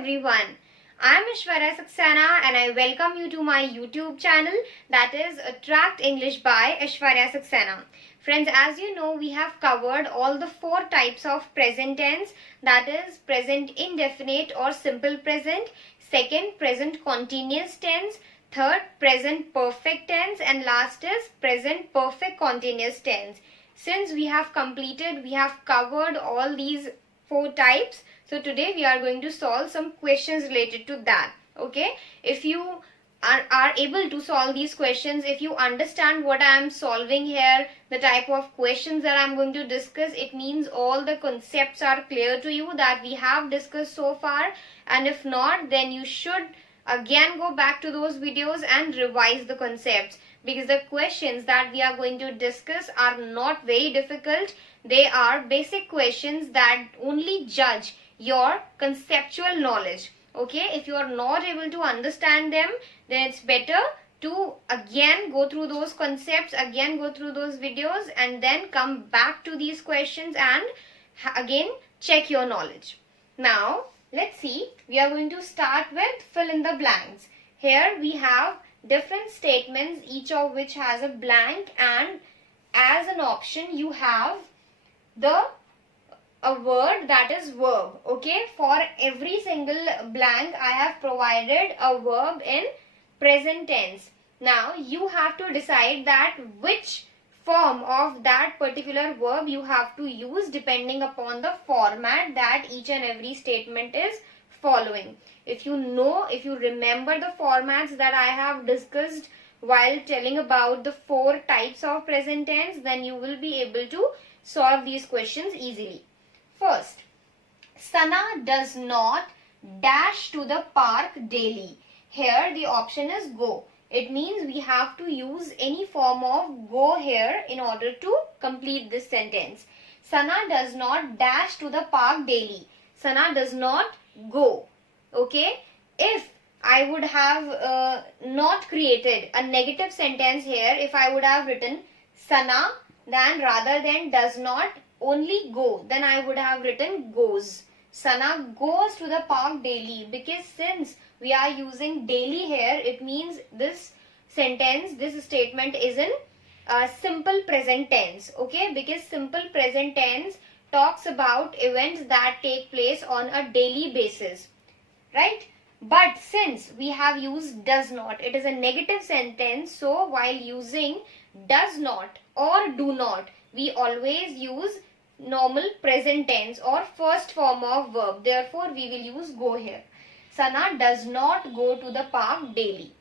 everyone. I'm Aishwarya Saxena and I welcome you to my YouTube channel, that is Attract English by Aishwarya Saxena. Friends, as you know, we have covered all the four types of present tense, that is present indefinite or simple present, second present continuous tense, third present perfect tense, and last is present perfect continuous tense. Since we have covered all these four types, so today we are going to solve some questions related to that. Okay, if you are able to solve these questions, if you understand what I am solving here, the type of questions that I am going to discuss, it means all the concepts are clear to you that we have discussed so far. And if not, then you should again go back to those videos and revise the concepts, because the questions that we are going to discuss are not very difficult. They are basic questions that only judge your conceptual knowledge. Okay, if you are not able to understand them, then it's better to again go through those concepts, again go through those videos, and then come back to these questions and again check your knowledge. Now let's see, we are going to start with fill in the blanks. Here we have different statements, each of which has a blank, and as an option you have a word, that is verb. Okay, for every single blank I have provided a verb in present tense. Now you have to decide that which form of that particular verb you have to use depending upon the format that each and every statement is following. If you remember the formats that I have discussed while telling about the four types of present tense, then you will be able to solve these questions easily. First, Sana does not dash to the park daily. Here the option is go. It means we have to use any form of go here in order to complete this sentence. Sana does not dash to the park daily. Sana does not go. Okay. If I would have not created a negative sentence here, if I would have written Sana, then rather than does not only go, then I would have written goes. Sana goes to the park daily, because since we are using daily here, it means this sentence, this statement is in simple present tense. Okay, because simple present tense talks about events that take place on a daily basis, right? But since we have used does not, it is a negative sentence, so while using does not or do not, we always use normal present tense or first form of verb. Therefore, we will use go here. Sana does not go to the park daily.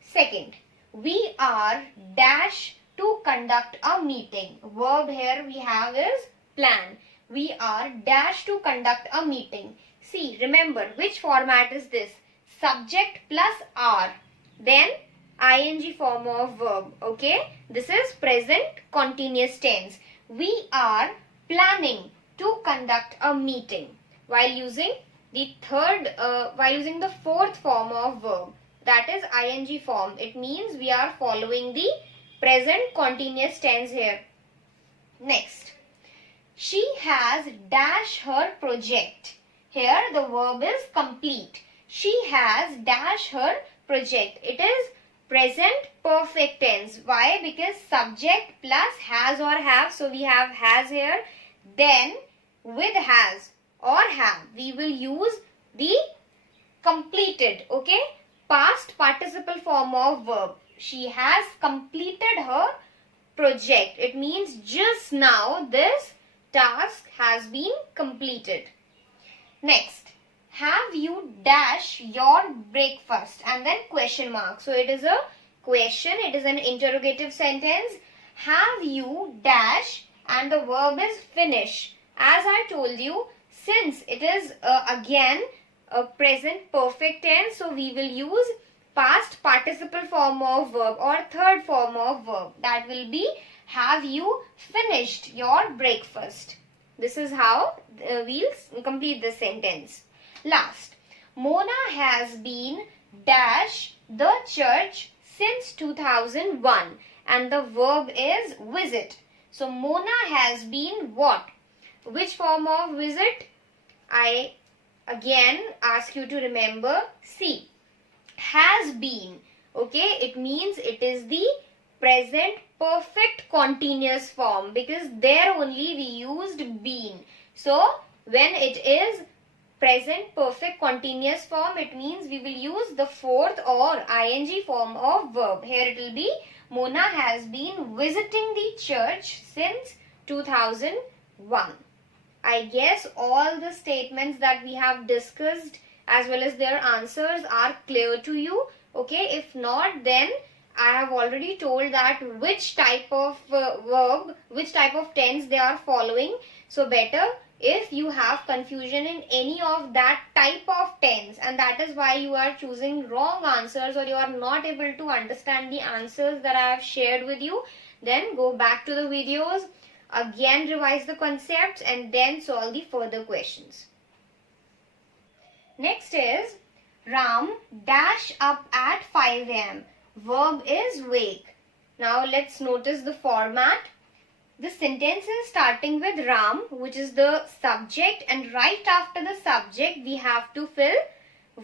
Second, we are dash to conduct a meeting. Verb here we have is plan. We are dash to conduct a meeting. See, remember which format is this? Subject plus are, then ing form of verb. Okay, this is present continuous tense. We are planning to conduct a meeting, while using the fourth form of verb, that is ing form. It means we are following the present continuous tense here. Next, she has dash her project. Here the verb is complete. She has dash her project. It is present perfect tense. Why? Because subject plus has or have. So we have has here. Then with has or have, we will use the completed, okay, past participle form of verb. She has completed her project. It means just now this task has been completed. Next, have you dash your breakfast, and then question mark. So it is a question, it is an interrogative sentence. Have you dash, and the verb is finish. As I told you, since it is again a present perfect tense, so we will use past participle form of verb or third form of verb. That will be have you finished your breakfast. This is how we'll complete this sentence. Last, Mona has been dash the church since 2001, and the verb is visit. So Mona has been what? Which form of visit? I again ask you to remember. See, has been, okay, it means it is the present perfect continuous form, because there only we used been. So when it is present perfect continuous form, it means we will use the fourth or ing form of verb. Here it will be, Mona has been visiting the church since 2001. I guess all the statements that we have discussed as well as their answers are clear to you. Okay, if not, then I have already told that which type of verb, which type of tense they are following. So better if you have confusion in any of that type of tense, and that is why you are choosing wrong answers or you are not able to understand the answers that I have shared with you, then go back to the videos, again revise the concepts and then solve the further questions. Next is Ram dash up at 5 am. Verb is wake. Now let's notice the format. The sentence is starting with Ram, which is the subject, and right after the subject we have to fill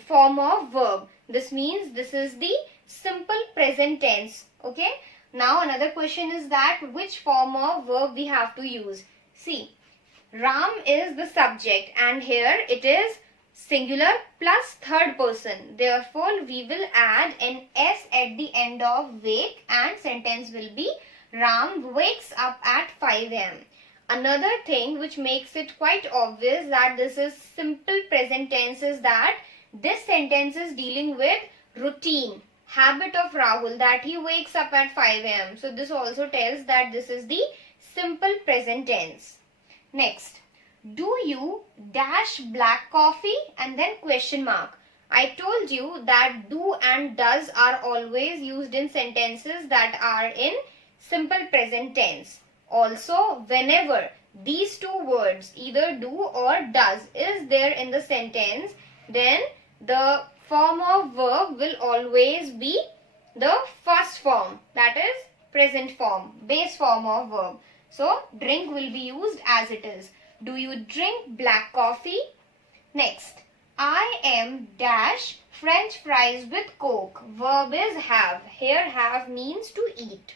form of verb. This means this is the simple present tense. Okay. Now another question is that which form of verb we have to use. See, Ram is the subject and here it is singular plus third person. Therefore, we will add an S at the end of wake and sentence will be Ram wakes up at 5 am. Another thing which makes it quite obvious that this is simple present tense is that this sentence is dealing with routine, habit of Rahul, that he wakes up at 5 am. So this also tells that this is the simple present tense. Next, do you dash black coffee and then question mark. I told you that do and does are always used in sentences that are in simple present tense. Also, whenever these two words, either do or does, is there in the sentence, then the form of verb will always be the first form, that is present form, base form of verb. So, drink will be used as it is. Do you drink black coffee? Next, I am dash French fries with Coke. Verb is have. Here have means to eat.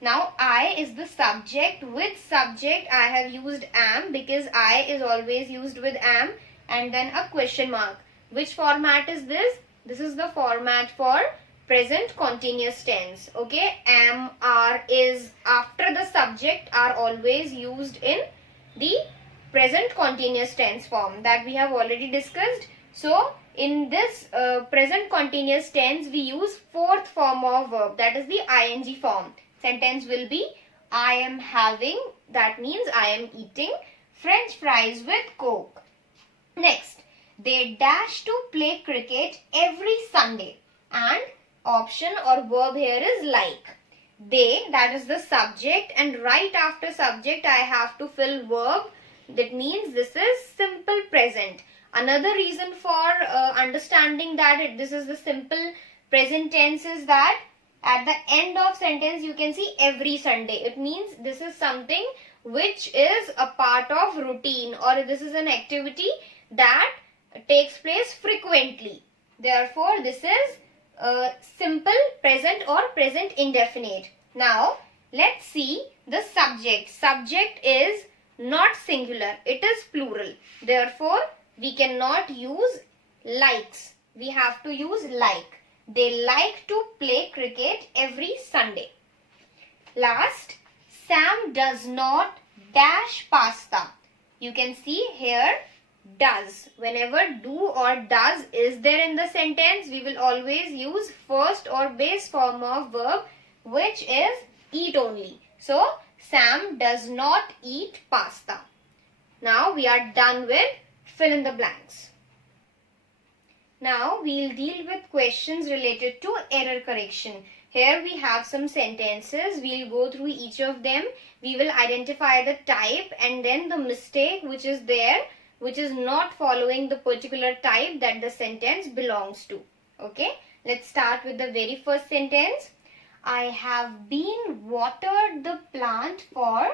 Now I is the subject. With subject I have used am because I is always used with am, and then a question mark. Which format is this? This is the format for present continuous tense. Okay, am, are, is after the subject are always used in the present continuous tense form that we have already discussed. So in this present continuous tense we use fourth form of verb, that is the ing form. Sentence will be I am having, that means I am eating French fries with Coke. Next, they dash to play cricket every Sunday, and option or verb here is like. They, that is the subject, and right after subject I have to fill verb. That means this is simple present. Another reason for understanding that this is the simple present tense is that at the end of sentence you can see every Sunday. It means this is something which is a part of routine, or this is an activity that takes place frequently. Therefore, this is simple present or present indefinite. Now, let's see the subject. Subject is not singular, it is plural. Therefore, we cannot use likes. We have to use like. They like to play cricket every Sunday. Last, Sam does not dash pasta. You can see here does. Whenever do or does is there in the sentence, we will always use first or base form of verb, which is eat only. So, Sam does not eat pasta. Now we are done with fill in the blanks. Now we will deal with questions related to error correction. Here we have some sentences. We will go through each of them. We will identify the type and then the mistake which is there, which is not following the particular type that the sentence belongs to. Okay, let's start with the very first sentence. I have been watered the plant for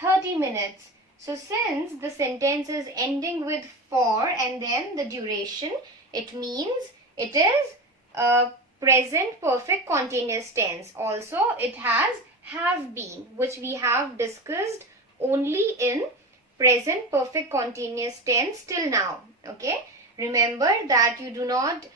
30 minutes. So since the sentence is ending with for and then the duration, it means it is a present perfect continuous tense. Also, it has have been, which we have discussed only in present perfect continuous tense till now. Okay, remember that you do not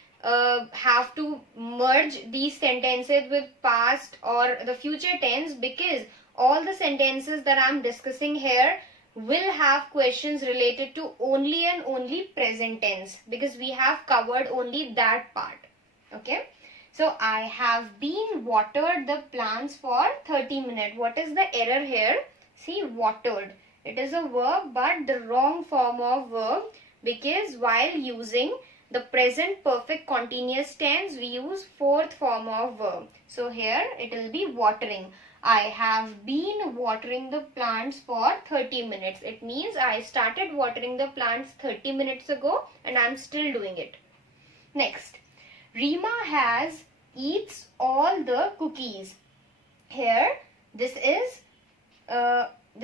have to merge these sentences with past or the future tense, because all the sentences that I'm discussing here will have questions related to only and only present tense, because we have covered only that part. Okay, so I have been watered the plants for 30 minutes. What is the error here? See, watered. It is a verb but the wrong form of verb, because while using the present perfect continuous tense, we use fourth form of verb. So here it will be watering. I have been watering the plants for 30 minutes. It means I started watering the plants 30 minutes ago and I am still doing it. Next, Rima has eats all the cookies. Here, this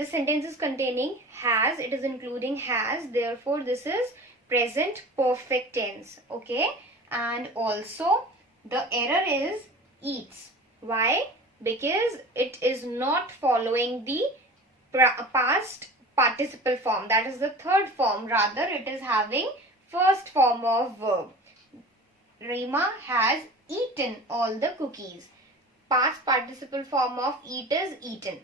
sentence is containing has. It is including has. Therefore, this is present perfect tense. Okay, and also the error is eats. Why? Because it is not following the past participle form. That is the third form. Rather, it is having first form of verb. Rima has eaten all the cookies. Past participle form of eat is eaten.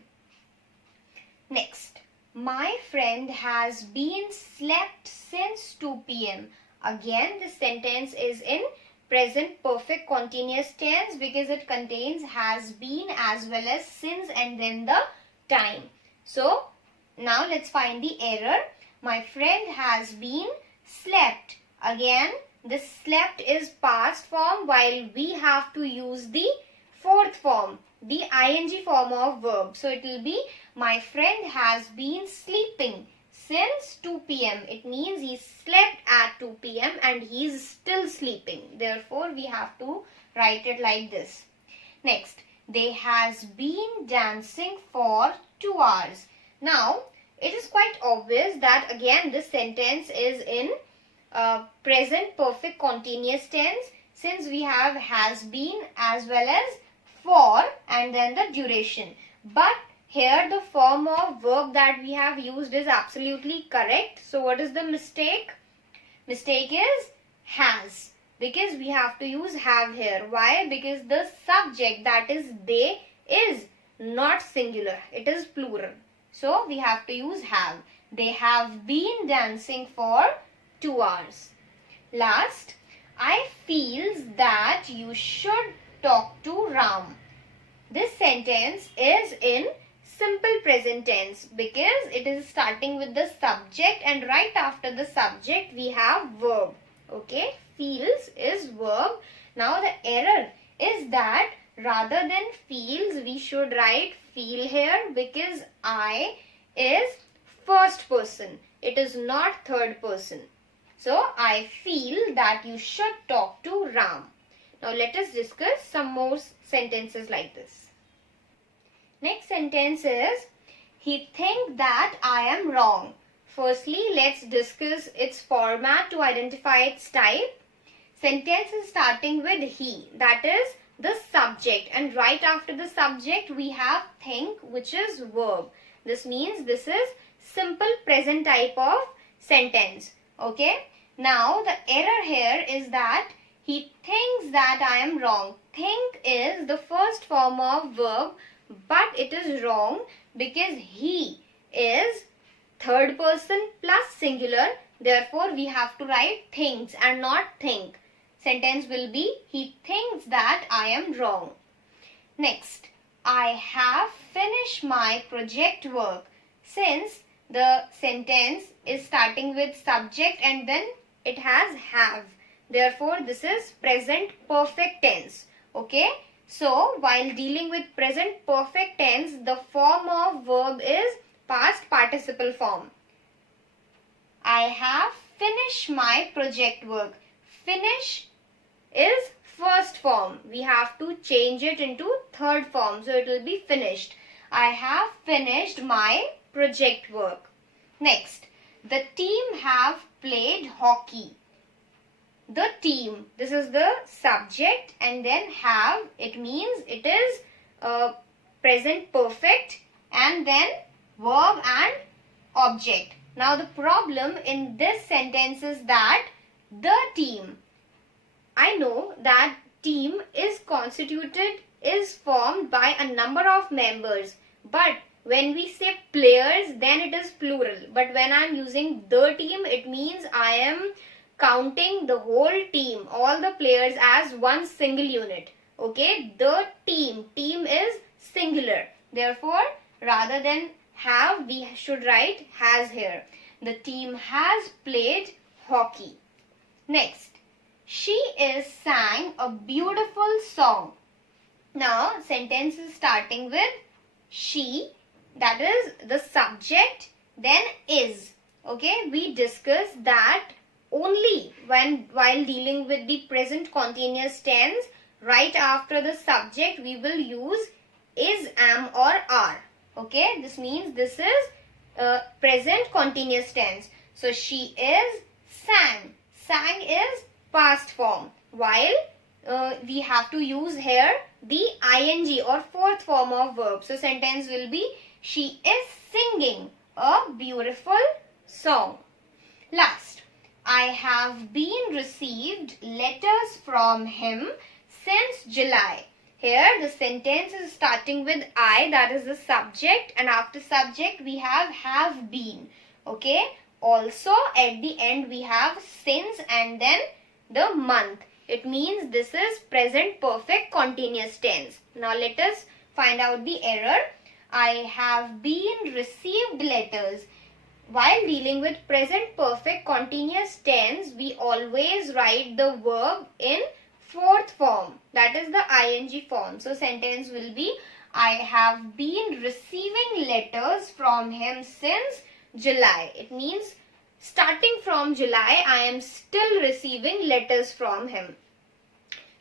Next, my friend has been slept since 2 p.m. Again, this sentence is in present perfect continuous tense, because it contains has been as well as since and then the time. So, now let's find the error. My friend has been slept. Again, this slept is past form, while we have to use the fourth form, the ing form of verb. So, it will be my friend has been sleeping since 2 p.m. It means he slept at 2 p.m. and he is still sleeping. Therefore, we have to write it like this. Next, they has been dancing for 2 hours. Now, it is quite obvious that again this sentence is in present perfect continuous tense, since we have has been as well as for and then the duration. But here the form of verb that we have used is absolutely correct. So what is the mistake? Mistake is has, because we have to use have here. Why? Because the subject, that is they, is not singular. It is plural. So we have to use have. They have been dancing for 2 hours. Last, I feels that you should talk to Ram. This sentence is in simple present tense, because it is starting with the subject and right after the subject we have verb. Okay, feels is verb. Now the error is that rather than feels we should write feel here, because I is first person. It is not third person. So I feel that you should talk to Ram. Now let us discuss some more sentences like this. Next sentence is, he thinks that I am wrong. Firstly, let's discuss its format to identify its type. Sentence is starting with he, that is the subject, and right after the subject we have think, which is verb. This means this is simple present type of sentence. Okay. Now the error here is that he thinks that I am wrong. Think is the first form of verb, but it is wrong because he is third person plus singular. Therefore, we have to write thinks and not think. Sentence will be, he thinks that I am wrong. Next, I have finished my project work. Since the sentence is starting with subject and then it has have. Therefore, this is present perfect tense. Okay. So, while dealing with present perfect tense, the form of verb is past participle form. I have finished my project work. Finish is first form. We have to change it into third form. So, it will be finished. I have finished my project work. Next, the team have played hockey. The team, this is the subject, and then have, it means it is present perfect, and then verb and object. Now the problem in this sentence is that the team, I know that team is formed by a number of members, but when we say players, then it is plural. But when I am using the team, it means I am counting the whole team, all the players, as one single unit. Okay, the team is singular. Therefore, rather than have, we should write has here. The team has played hockey. Next, she is sang a beautiful song. Now, sentence is starting with she, that is the subject, then is. Okay, we discussed that only while dealing with the present continuous tense, right after the subject we will use is, am or are. Okay, this means this is present continuous tense. So she is sang. Sang is past form, while we have to use here the ing or fourth form of verb. So sentence will be she is singing a beautiful song. Last, I have been received letters from him since July. Here the sentence is starting with I, that is the subject, and after subject we have been. Okay. Also at the end we have since and then the month. It means this is present perfect continuous tense. Now let us find out the error. I have been received letters. While dealing with present perfect continuous tense, we always write the verb in fourth form, that is the ing form. So sentence will be I have been receiving letters from him since July. It means starting from July, I am still receiving letters from him.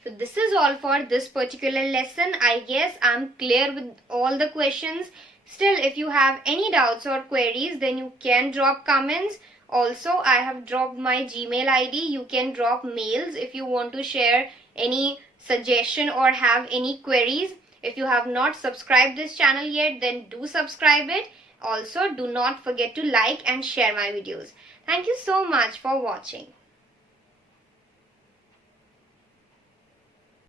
So this is all for this particular lesson. I guess I'm clear with all the questions. Still, if you have any doubts or queries, then you can drop comments. Also, I have dropped my Gmail ID. You can drop mails if you want to share any suggestion or have any queries. If you have not subscribed this channel yet, then do subscribe it. Also, do not forget to like and share my videos. Thank you so much for watching.